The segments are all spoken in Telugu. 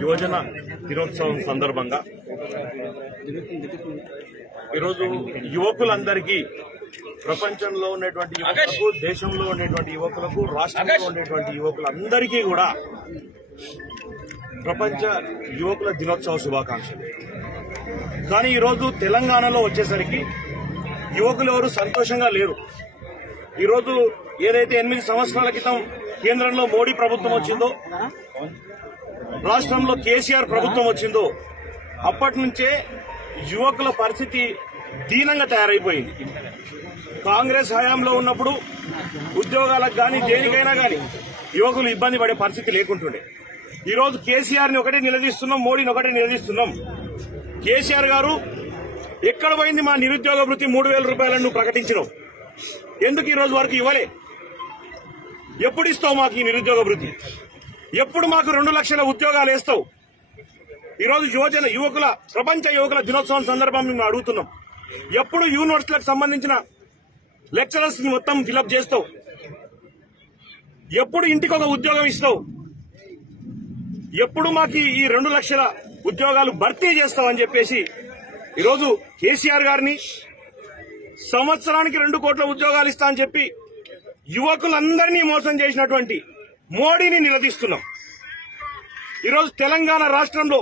యువజన దినోత్సవం సందర్భంగా ఈరోజు యువకులందరికీ ప్రపంచంలో ఉన్నటువంటి యువకులకు, దేశంలో ఉన్నటువంటి యువకులకు, రాష్ట్రంలో ఉన్నటువంటి యువకులందరికీ కూడా ప్రపంచ యువకుల దినోత్సవ శుభాకాంక్షలు. కానీ ఈరోజు తెలంగాణలో వచ్చేసరికి యువకులు ఎవరు సంతోషంగా లేరు. ఈరోజు ఏదైతే 8 సంవత్సరాల క్రితం కేంద్రంలో మోడీ ప్రభుత్వం వచ్చిందో, రాష్ట్రంలో కేసీఆర్ ప్రభుత్వం వచ్చిందో, అప్పటి నుంచే యువకుల పరిస్థితి దీనంగా తయారైపోయింది. కాంగ్రెస్ హయాంలో ఉన్నప్పుడు ఉద్యోగాలకు గాని దేనికైనా గాని యువకులు ఇబ్బంది పడే పరిస్థితి లేకుంటుండే. ఈరోజు కేసీఆర్ ని ఒకటే నిలదీస్తున్నాం, మోడీని ఒకటే నిలదీస్తున్నాం. కేసీఆర్ గారు ఎక్కడ పోయింది మా నిరుద్యోగ వృత్తి 3,000 రూపాయలను నువ్వు ప్రకటించినావు, ఎందుకు ఈ రోజు వరకు ఇవ్వలే? ఎప్పుడు ఇస్తావు మాకు ఈ నిరుద్యోగ వృత్తి? ఎప్పుడు మాకు 2 లక్షల ఉద్యోగాలు వేస్తావు? ఈరోజు యువకుల ప్రపంచ యువకుల దినోత్సవం సందర్భంగా మేము అడుగుతున్నాం. ఎప్పుడు యూనివర్సిటీలకు సంబంధించిన లెక్చరర్స్ ని మొత్తం ఫిలప్ చేస్తావు? ఎప్పుడు ఇంటికి ఒక ఉద్యోగం ఇస్తావు? ఎప్పుడు మాకు ఈ 2 లక్షల ఉద్యోగాలు భర్తీ చేస్తావని చెప్పేసి ఈరోజు కేసీఆర్ గారిని సంవత్సరానికి 2 కోట్ల ఉద్యోగాలు ఇస్తా అని చెప్పి యువకులందరినీ మోసం చేసినటువంటి మోడీని నిలదీస్తున్నాం. ఈరోజు తెలంగాణ రాష్ట్రంలో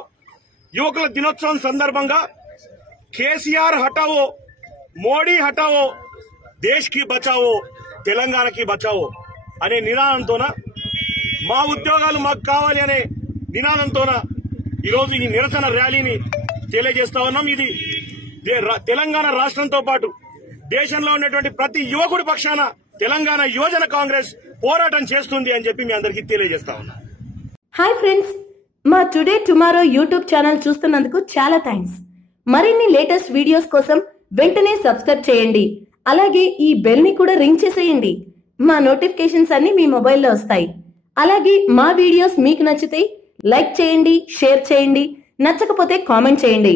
యువకుల దినోత్సవం సందర్భంగా కేసీఆర్ హటావో, మోడీ హటావో, దేశ్ కి బచావో, తెలంగాణకి బచావో అనే నినాదంతోన, మా ఉద్యోగాలు మాకు కావాలి అనే నినాదంతోన ఈరోజు ఈ నిరసన ర్యాలీని తెలియజేస్తా ఉన్నాం. ఇది తెలంగాణ రాష్ట్రంతో పాటు దేశంలో ఉన్నటువంటి ప్రతి యువకుడి పక్షాన తెలంగాణ యువజన కాంగ్రెస్ పోరాటం చేస్తుంది అని చెప్పి మీ అందరికీ తెలియజేస్తా ఉన్నా. హాయ్ ఫ్రెండ్స్, మా టుడే టుమారో యూట్యూబ్ ఛానల్ చూస్తున్నందుకు చాలా థ్యాంక్స్. మరిన్ని లేటెస్ట్ వీడియోస్ కోసం వెంటనే సబ్స్క్రైబ్ చేయండి. అలాగే ఈ బెల్ ని కూడా రింగ్ చేసేయండి. మా నోటిఫికేషన్స్ అన్ని మీ మొబైల్లో వస్తాయి. అలాగే మా వీడియోస్ మీకు నచ్చితే లైక్ చేయండి, షేర్ చేయండి, నచ్చకపోతే కామెంట్ చేయండి.